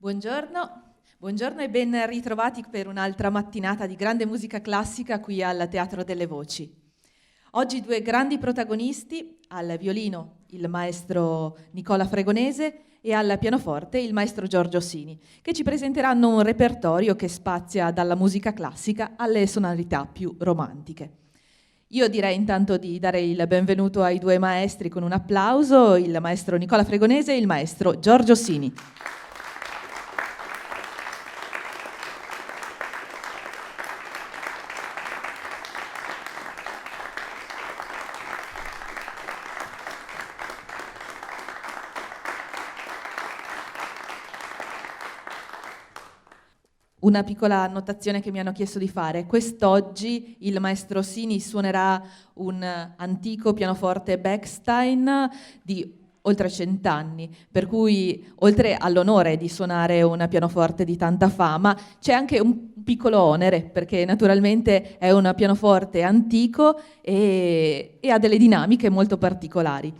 Buongiorno e ben ritrovati per un'altra mattinata di grande musica classica qui al Teatro delle Voci. Oggi due grandi protagonisti, al violino il maestro Nicola Fregonese e al pianoforte il maestro Giorgio Sini, che ci presenteranno un repertorio che spazia dalla musica classica alle sonorità più romantiche. Io direi intanto di dare il benvenuto ai due maestri con un applauso, il maestro Nicola Fregonese e il maestro Giorgio Sini. Una piccola annotazione che mi hanno chiesto di fare. Quest'oggi il maestro Sini suonerà un antico pianoforte Bechstein di oltre 100 anni, per cui oltre all'onore di suonare un pianoforte di tanta fama, c'è anche un piccolo onere, perché naturalmente è un pianoforte antico e ha delle dinamiche molto particolari.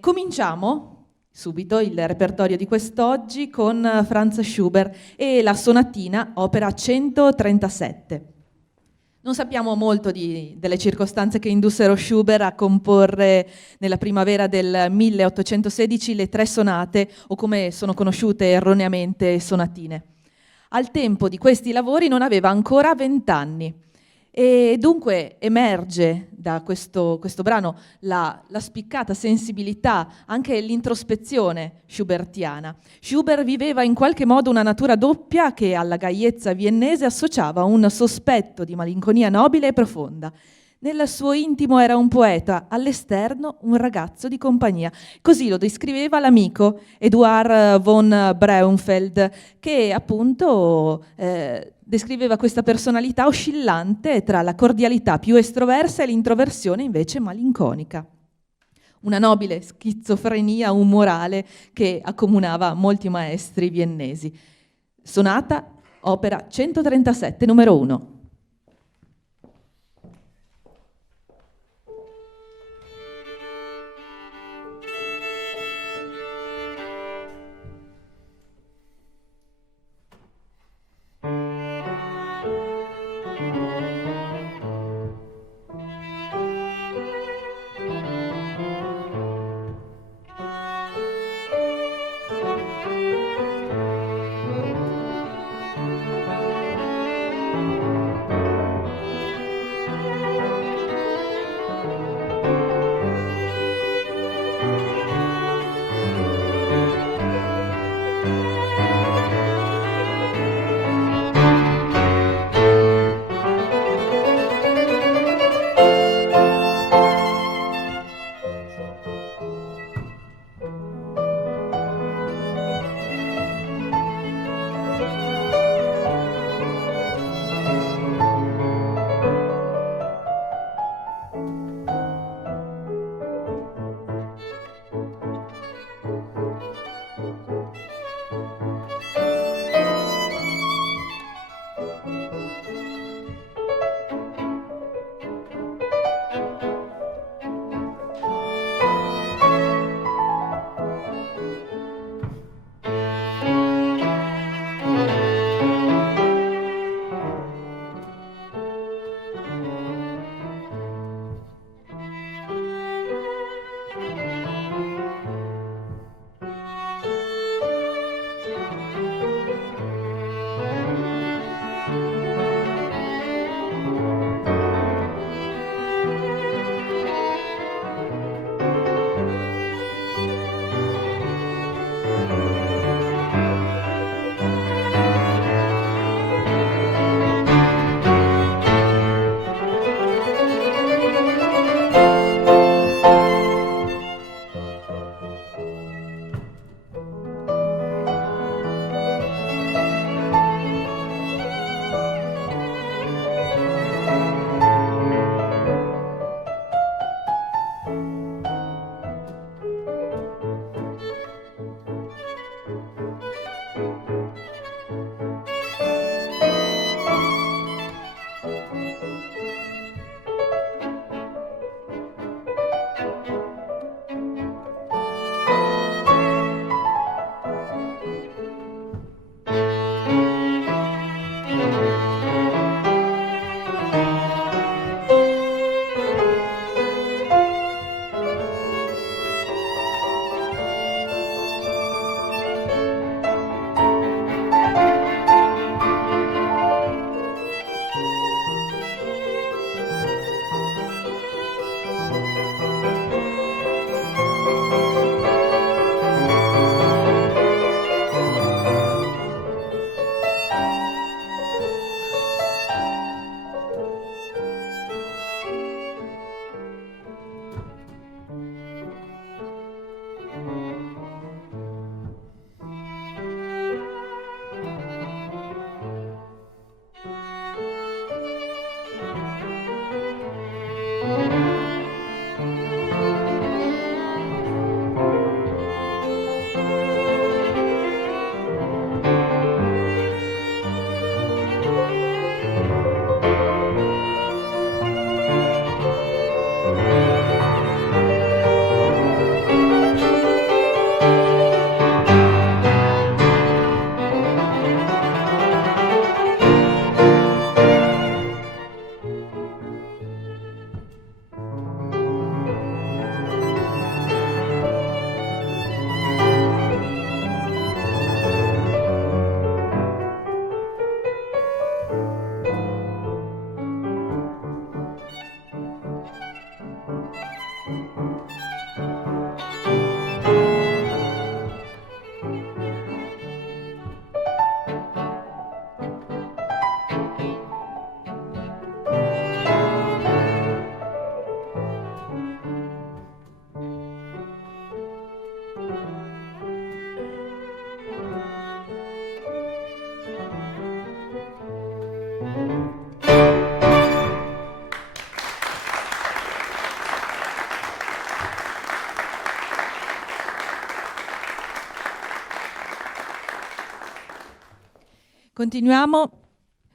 Cominciamo subito il repertorio di quest'oggi con Franz Schubert e la sonatina opera 137. Non sappiamo molto delle circostanze che indussero Schubert a comporre nella primavera del 1816 le tre sonate, o come sono conosciute erroneamente sonatine. Al tempo di questi lavori non aveva ancora 20 anni. E dunque emerge da questo brano la spiccata sensibilità, anche l'introspezione schubertiana. Schubert viveva in qualche modo una natura doppia che alla gaiezza viennese associava un sospetto di malinconia nobile e profonda. Nel suo intimo era un poeta, all'esterno un ragazzo di compagnia. Così lo descriveva l'amico Eduard von Braunfeld, che appunto descriveva questa personalità oscillante tra la cordialità più estroversa e l'introversione invece malinconica. Una nobile schizofrenia umorale che accomunava molti maestri viennesi. Sonata, opera 137, numero 1.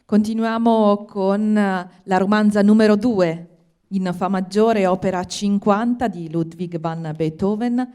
Continuiamo con la romanza numero 2 in Fa maggiore, opera 50 di Ludwig van Beethoven.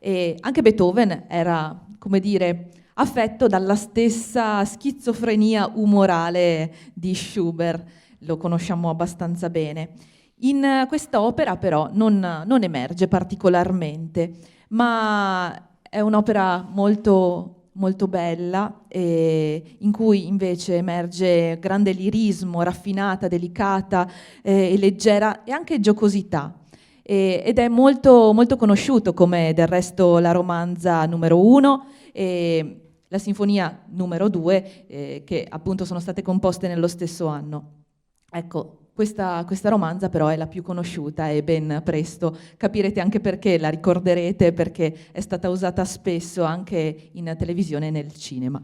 E anche Beethoven era, come dire, affetto dalla stessa schizofrenia umorale di Schubert, lo conosciamo abbastanza bene. In questa opera però non emerge particolarmente, ma è un'opera molto bella, in cui invece emerge grande lirismo, raffinata, delicata e leggera e anche giocosità. Ed è molto conosciuto, come del resto la romanza numero 1 e la sinfonia numero 2, che appunto sono state composte nello stesso anno. Ecco, questa romanza però è la più conosciuta e ben presto capirete anche perché, la ricorderete perché è stata usata spesso anche in televisione e nel cinema.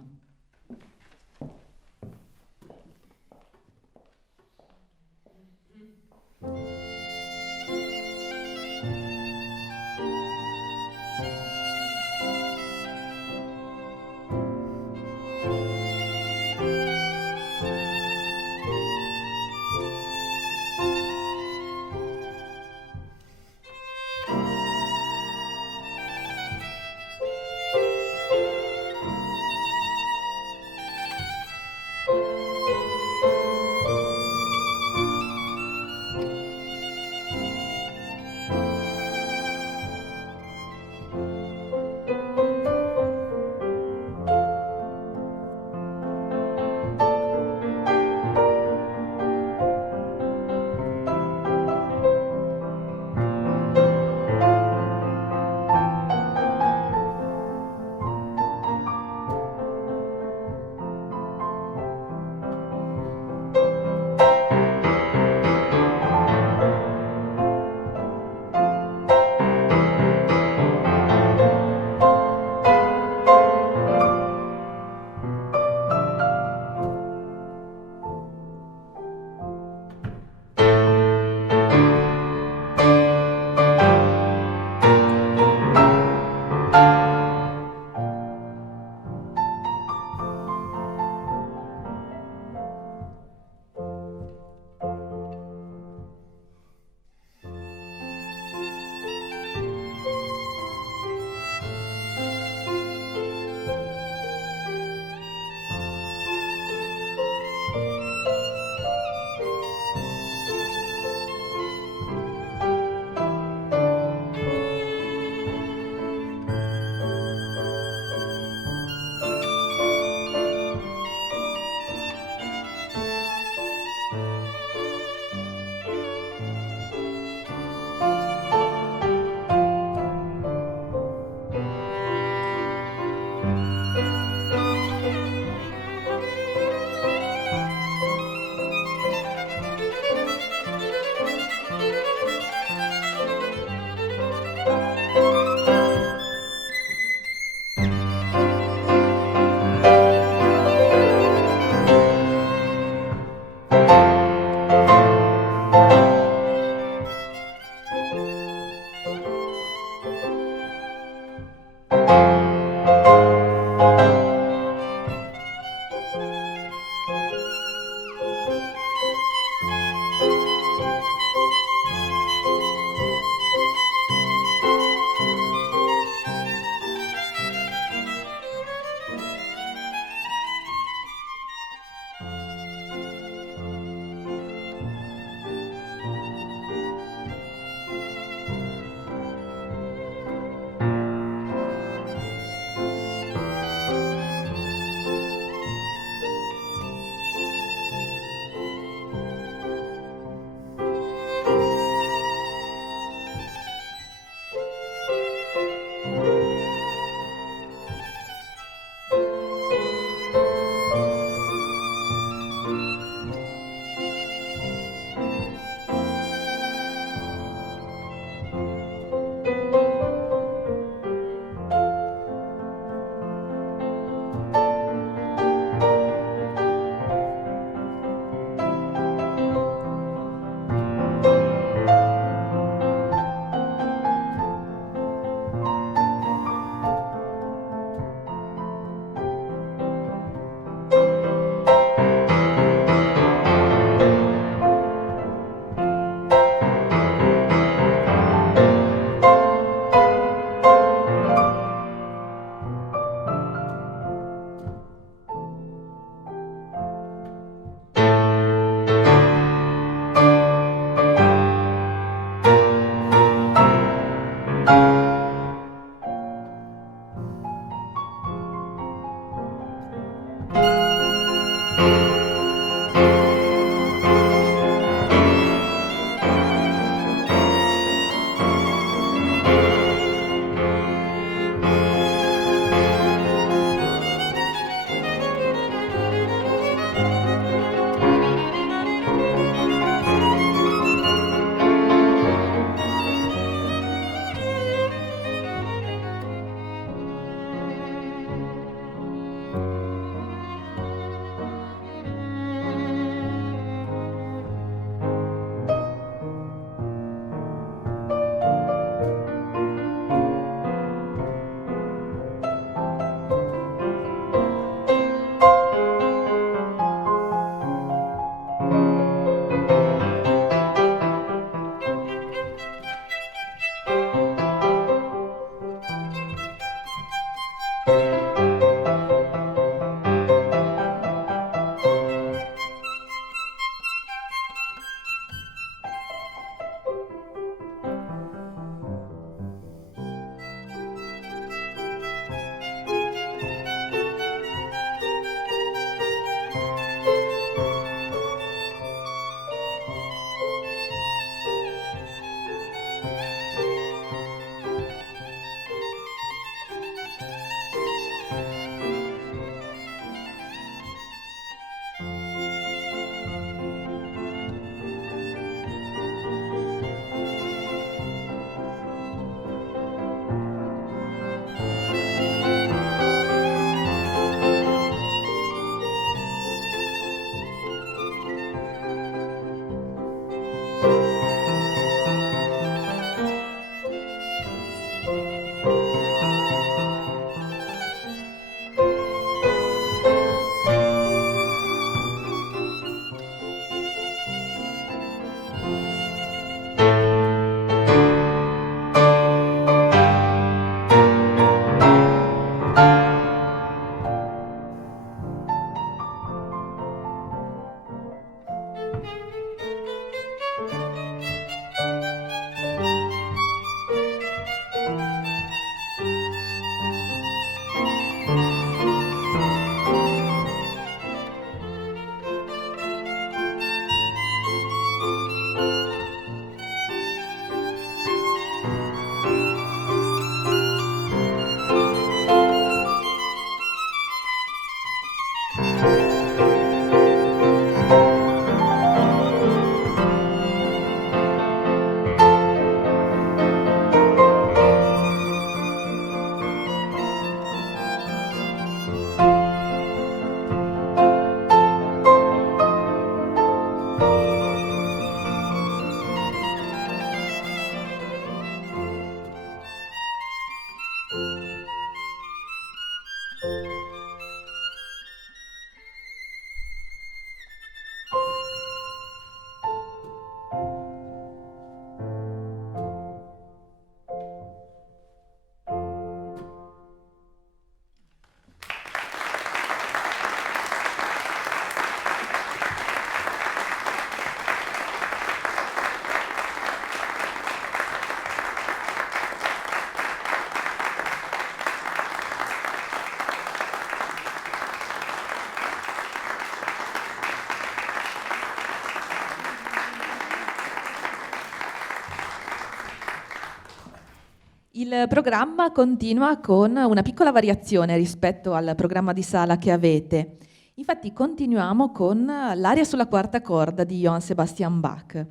Il programma continua con una piccola variazione rispetto al programma di sala che avete. Infatti continuiamo con l'aria sulla quarta corda di Johann Sebastian Bach.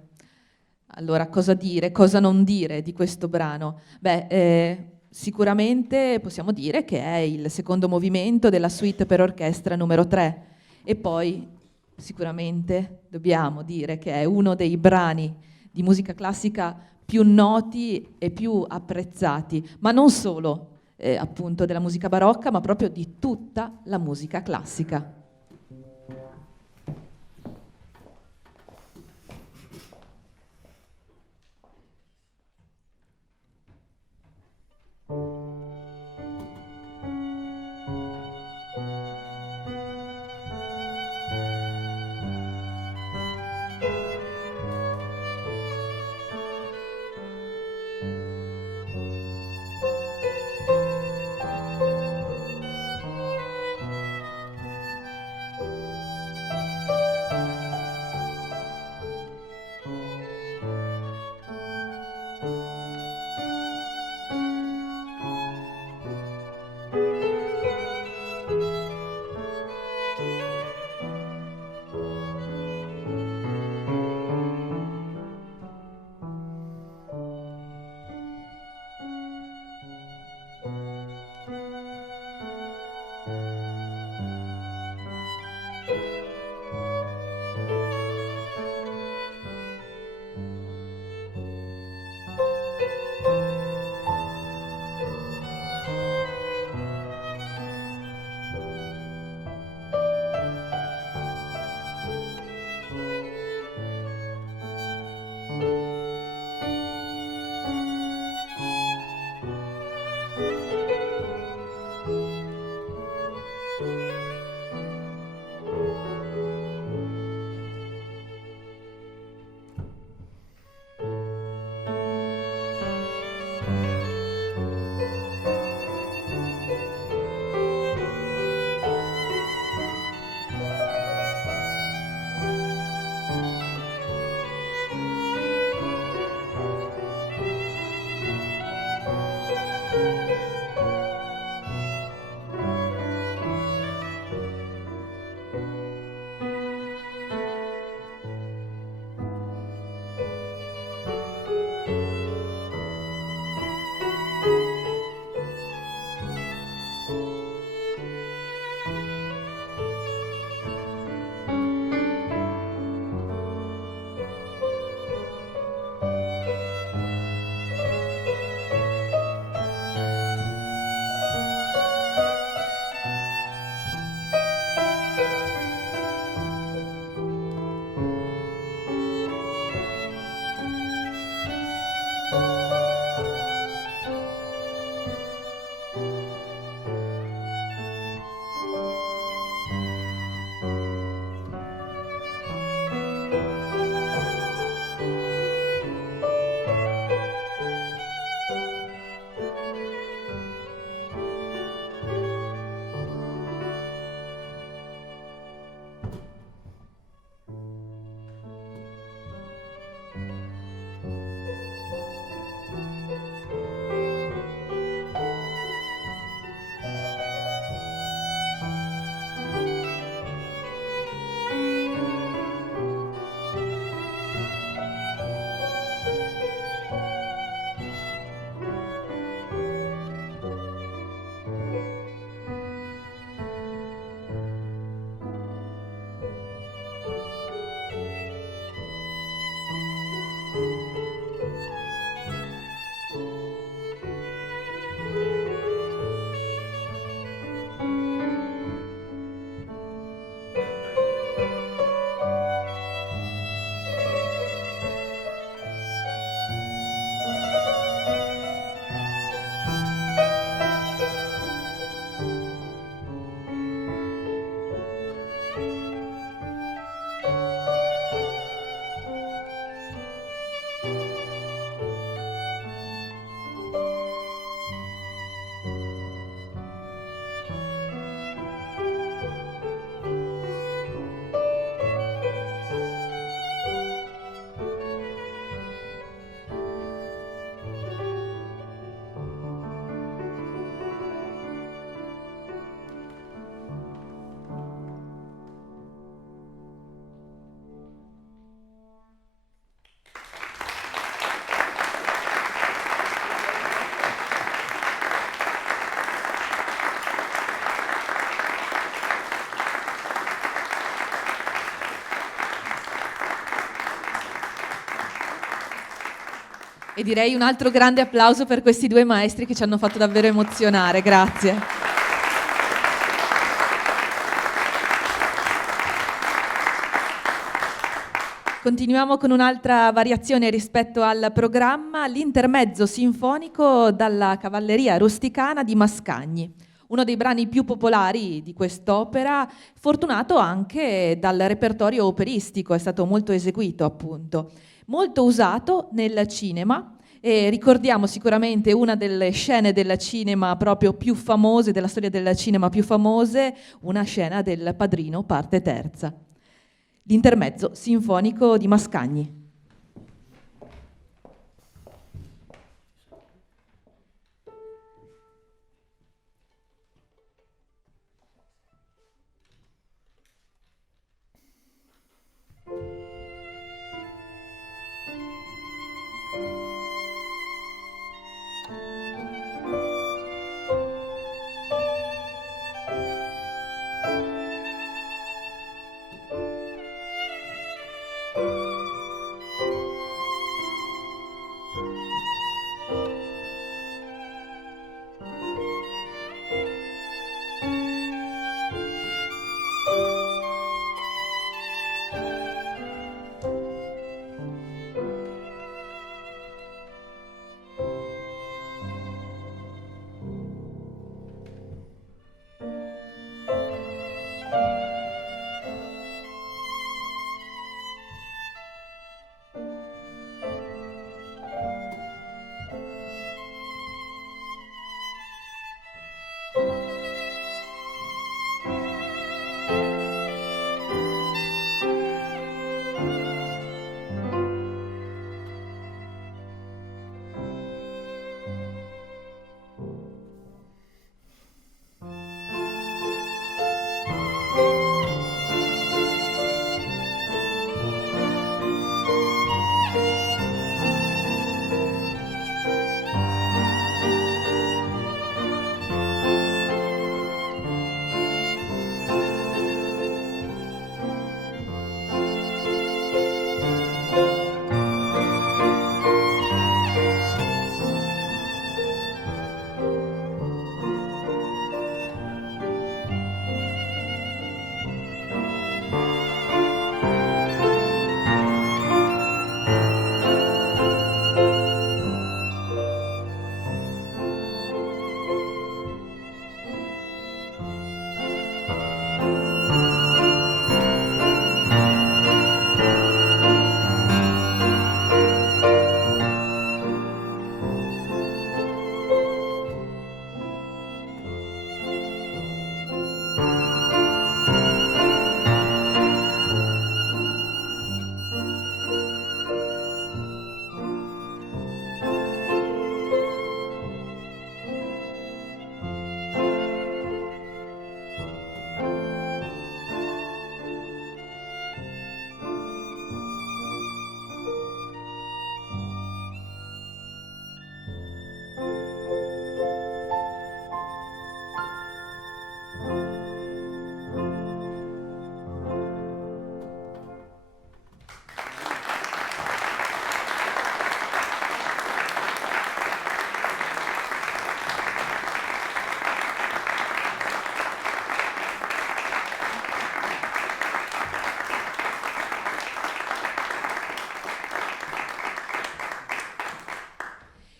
Allora, cosa dire, cosa non dire di questo brano? Sicuramente possiamo dire che è il secondo movimento della suite per orchestra numero 3 e poi sicuramente dobbiamo dire che è uno dei brani di musica classica più noti e più apprezzati, ma non solo appunto della musica barocca, ma proprio di tutta la musica classica. E direi un altro grande applauso per questi due maestri che ci hanno fatto davvero emozionare. Grazie. Continuiamo con un'altra variazione rispetto al programma, l'intermezzo sinfonico dalla Cavalleria Rusticana di Mascagni. Uno dei brani più popolari di quest'opera, fortunato anche dal repertorio operistico, è stato molto eseguito appunto. Molto usato nel cinema e ricordiamo sicuramente una delle scene del cinema proprio più famose, della storia del cinema più famose, una scena del Padrino parte terza. L'intermezzo sinfonico di Mascagni.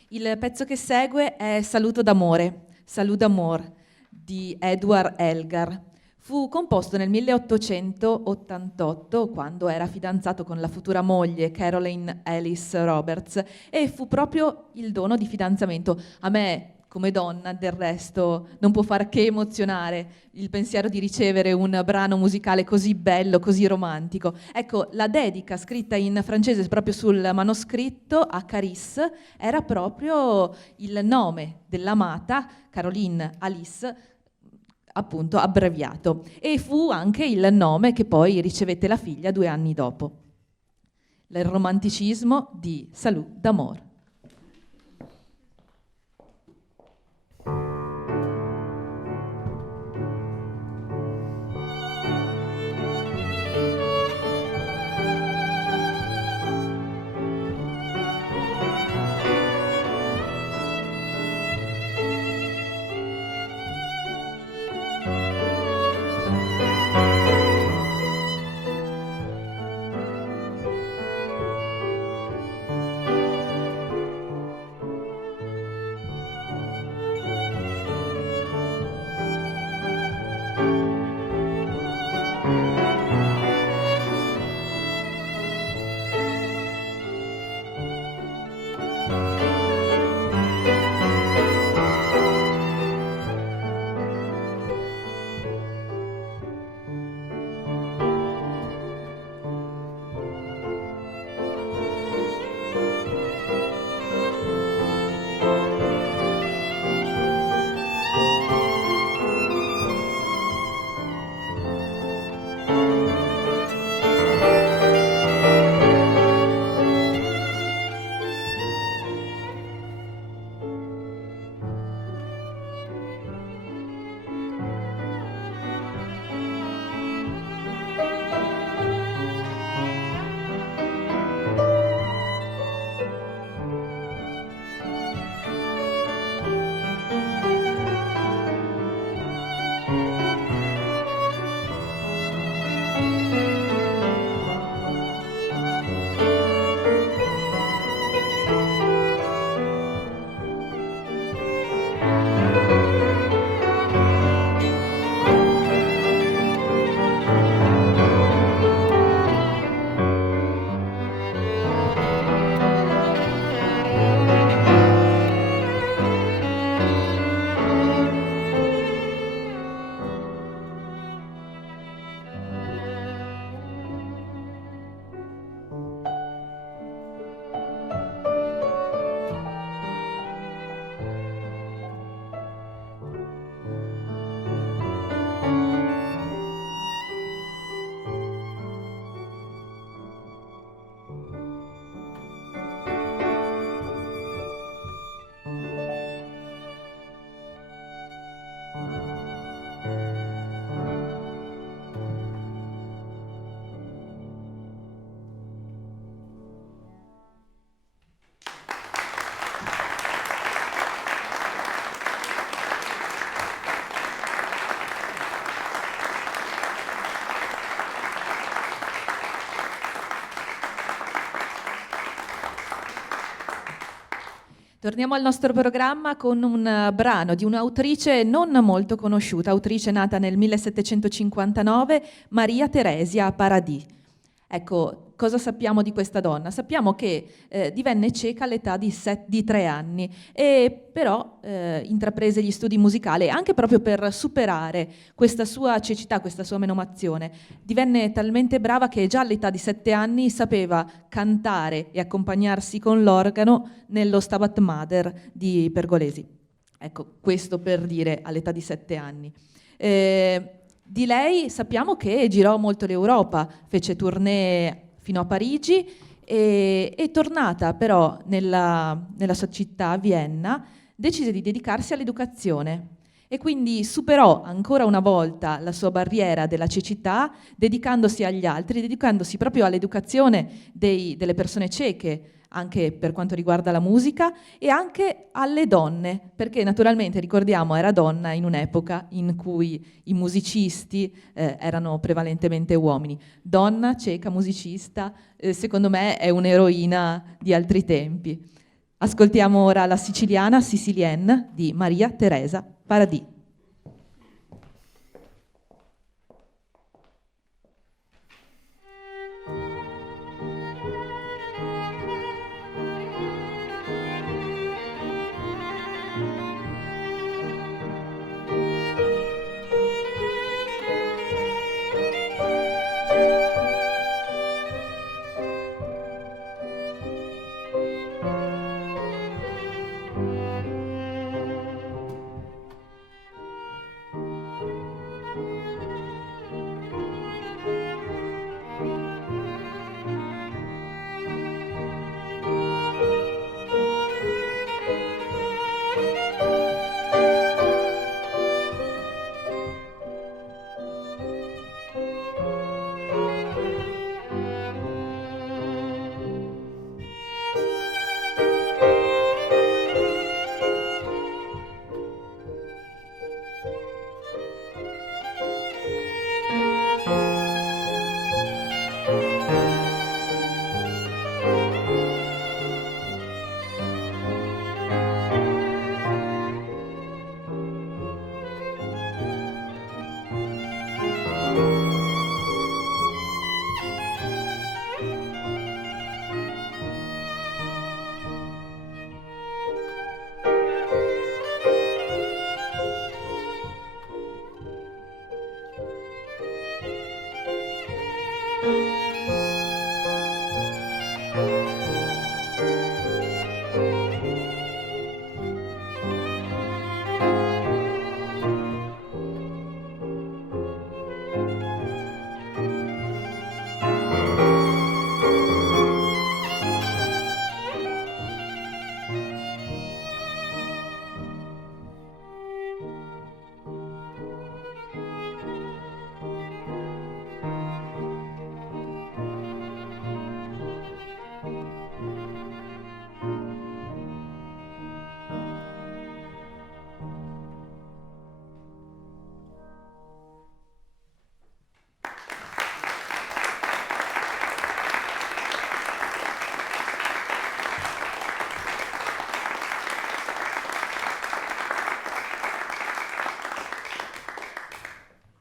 Il pezzo che segue è Saluto d'amore, Salut d'amour di Edward Elgar. Fu composto nel 1888, quando era fidanzato con la futura moglie Caroline Alice Roberts, e fu proprio il dono di fidanzamento. A me, come donna, del resto, non può far che emozionare il pensiero di ricevere un brano musicale così bello, così romantico. Ecco, la dedica scritta in francese proprio sul manoscritto a Carisse era proprio il nome dell'amata, Caroline Alice, appunto abbreviato, e fu anche il nome che poi ricevette la figlia 2 anni dopo. Il romanticismo di Salut d'amour. Torniamo al nostro programma con un brano di un'autrice non molto conosciuta, autrice nata nel 1759, Maria Teresia Paradis. Ecco, cosa sappiamo di questa donna? Sappiamo che divenne cieca all'età di 3 anni e però intraprese gli studi musicali anche proprio per superare questa sua cecità, questa sua menomazione. Divenne talmente brava che già all'età di 7 anni sapeva cantare e accompagnarsi con l'organo nello Stabat Mater di Pergolesi. Ecco, questo per dire all'età di 7 anni. Di lei sappiamo che girò molto l'Europa, fece tournée fino a Parigi e tornata però nella sua città, Vienna, decise di dedicarsi all'educazione e quindi superò ancora una volta la sua barriera della cecità, dedicandosi agli altri, dedicandosi proprio all'educazione delle persone cieche, anche per quanto riguarda la musica e anche alle donne, perché naturalmente, ricordiamo, era donna in un'epoca in cui i musicisti erano prevalentemente uomini. Donna, cieca, musicista, secondo me è un'eroina di altri tempi. Ascoltiamo ora la siciliana Sicilienne di Maria Teresa Paradis.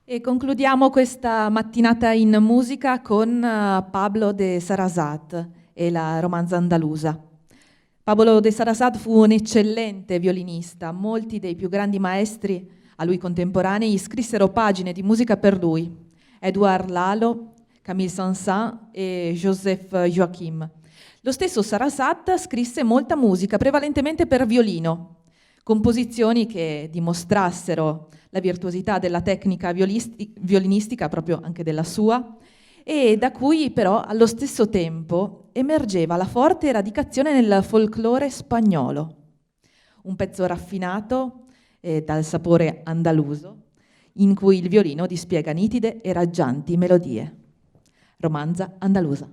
E concludiamo questa mattinata in musica con Pablo de Sarasate e la romanza andalusa. Pablo de Sarasate fu un eccellente violinista. Molti dei più grandi maestri a lui contemporanei scrissero pagine di musica per lui. Edouard Lalo, Camille Saint-Saëns e Joseph Joachim. Lo stesso Sarasate scrisse molta musica, prevalentemente per violino, composizioni che dimostrassero la virtuosità della tecnica violinistica, proprio anche della sua, e da cui però allo stesso tempo emergeva la forte radicazione nel folklore spagnolo. Un pezzo raffinato dal sapore andaluso, in cui il violino dispiega nitide e raggianti melodie. Romanza andalusa.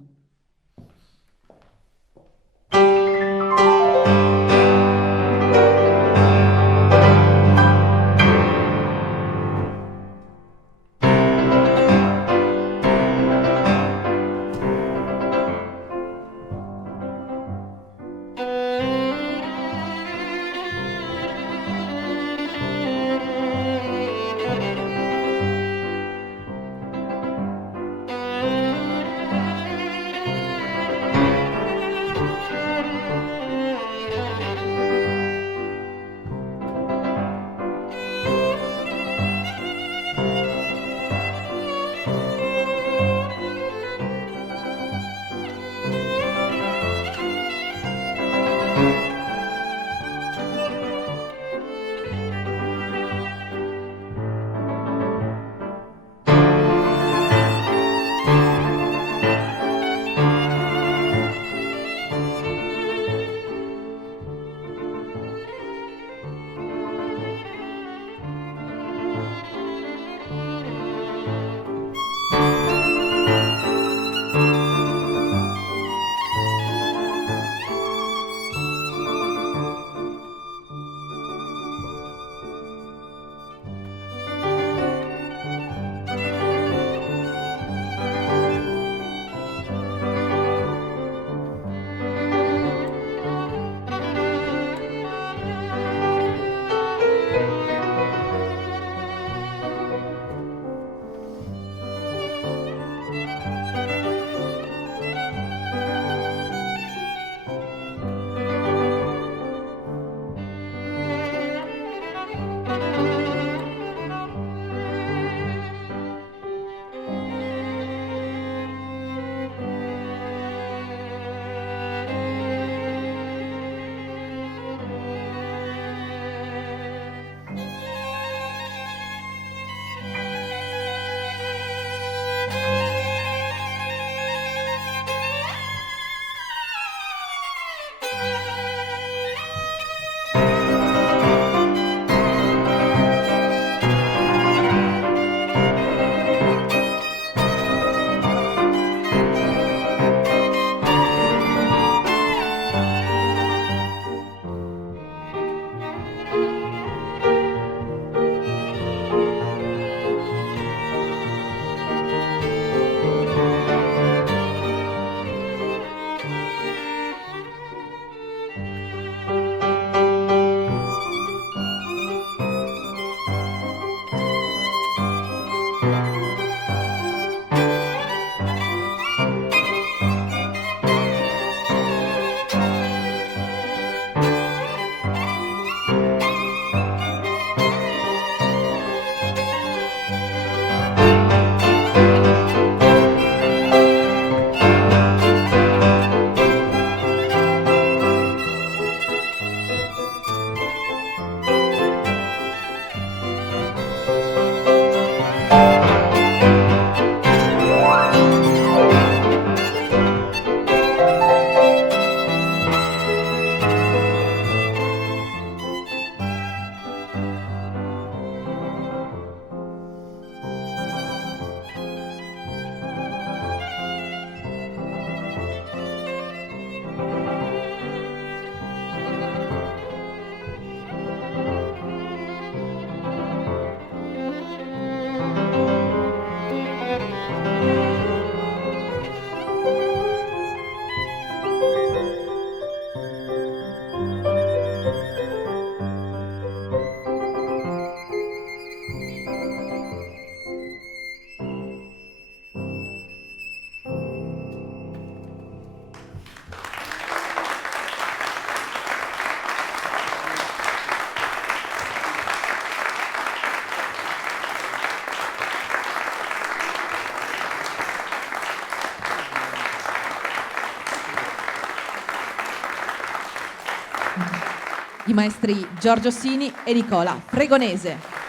i maestri Giorgio Sini e Nicola Fregonese.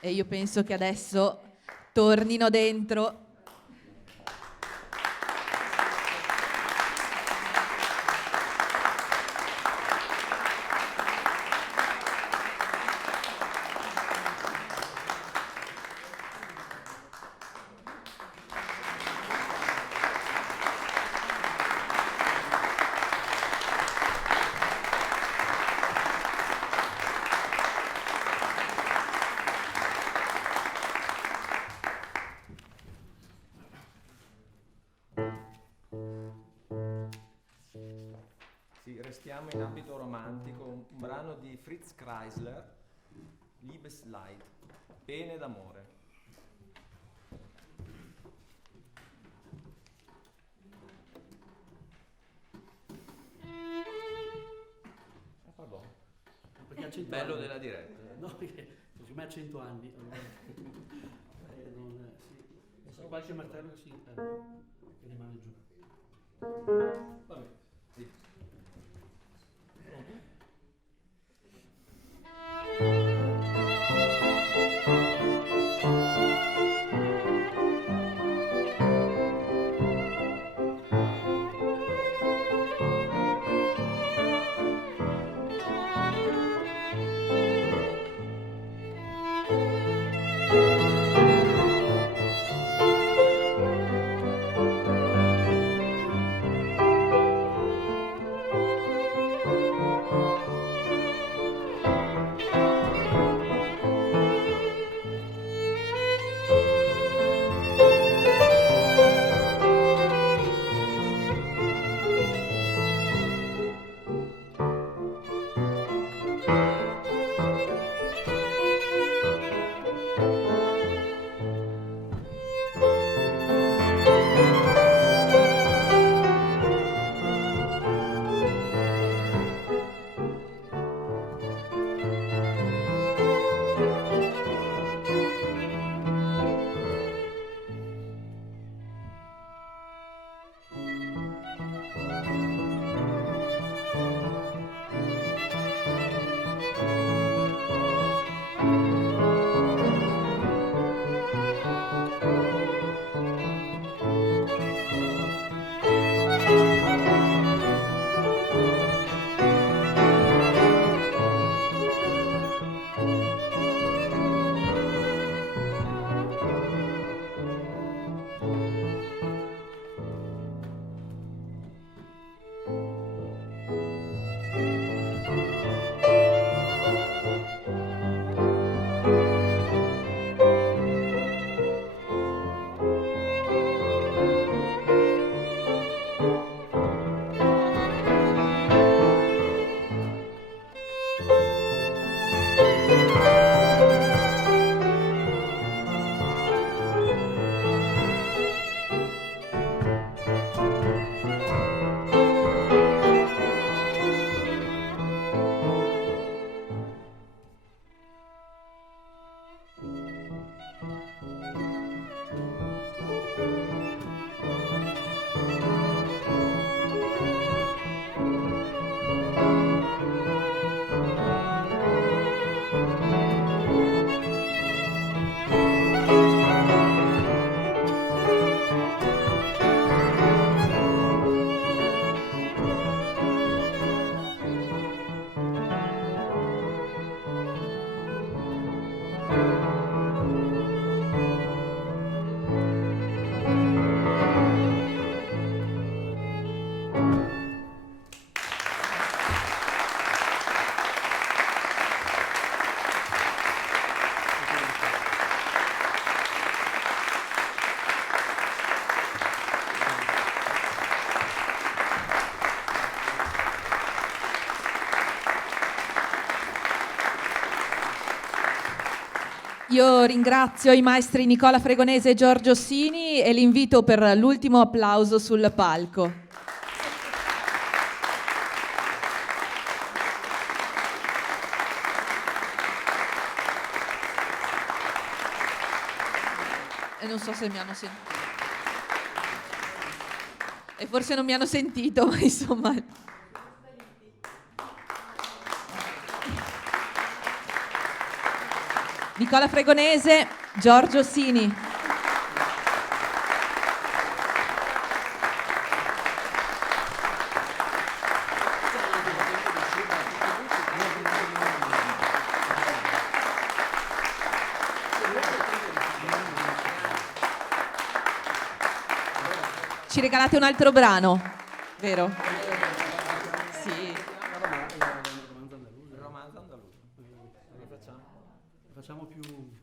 E io penso che adesso tornino dentro. Restiamo in ambito romantico, un brano di Fritz Kreisler, Liebesleid, Pene d'amore. Pardon. Perché ha 100 Bello anni. della diretta. No, perché secondo me ha 100 anni. Sì. Qualche martello che rimane giù. Vabbè. Sì. Io ringrazio i maestri Nicola Fregonese e Giorgio Sini e li invito per l'ultimo applauso sul palco. E non so se mi hanno sentito. E forse non mi hanno sentito, ma insomma. Nicola Fregonese, Giorgio Sini. Ci regalate un altro brano, vero? Sì. Il romanzo andaluso. Lo facciamo? Facciamo più...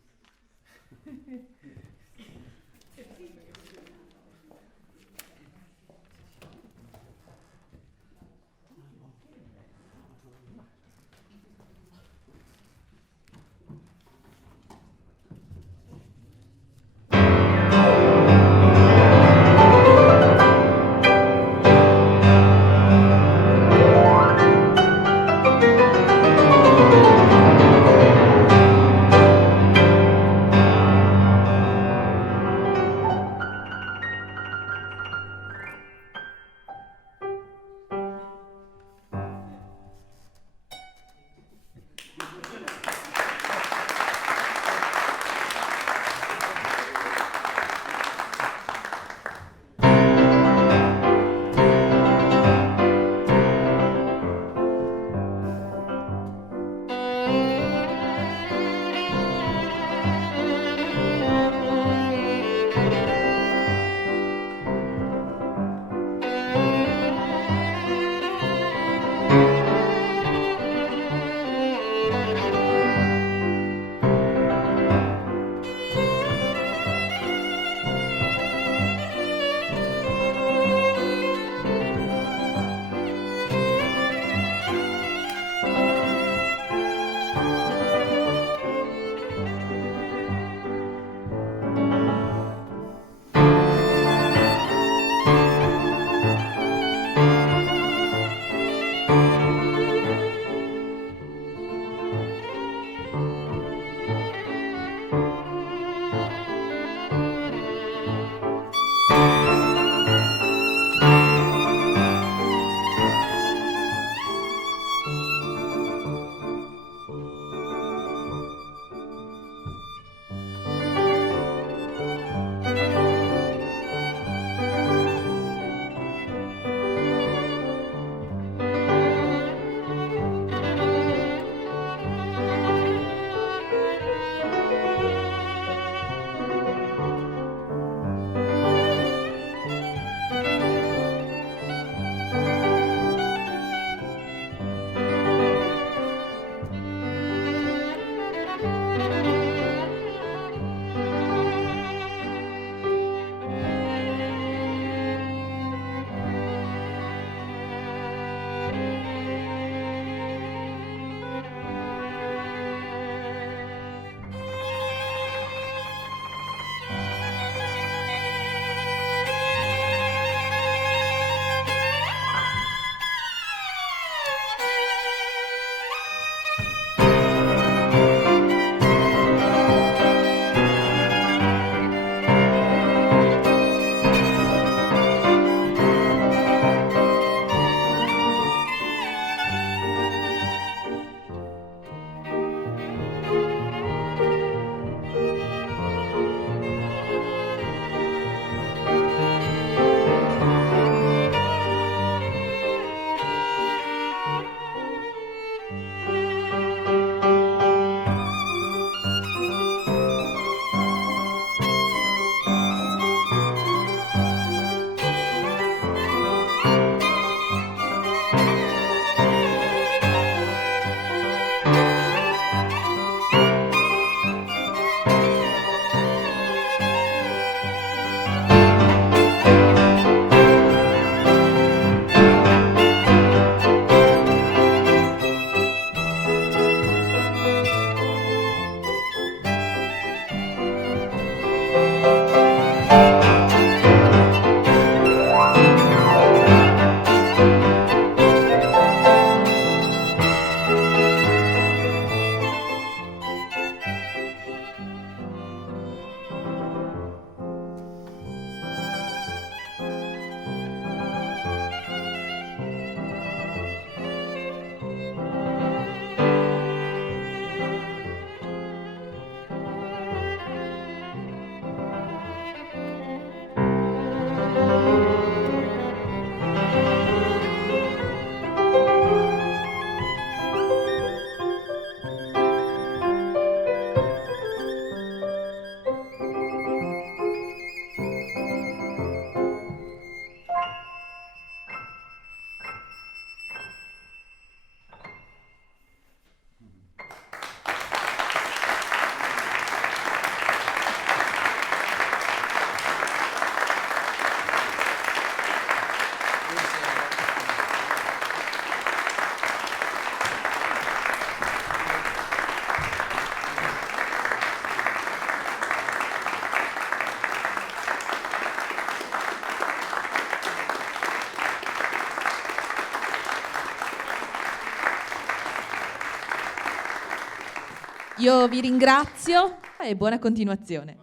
Io vi ringrazio e buona continuazione.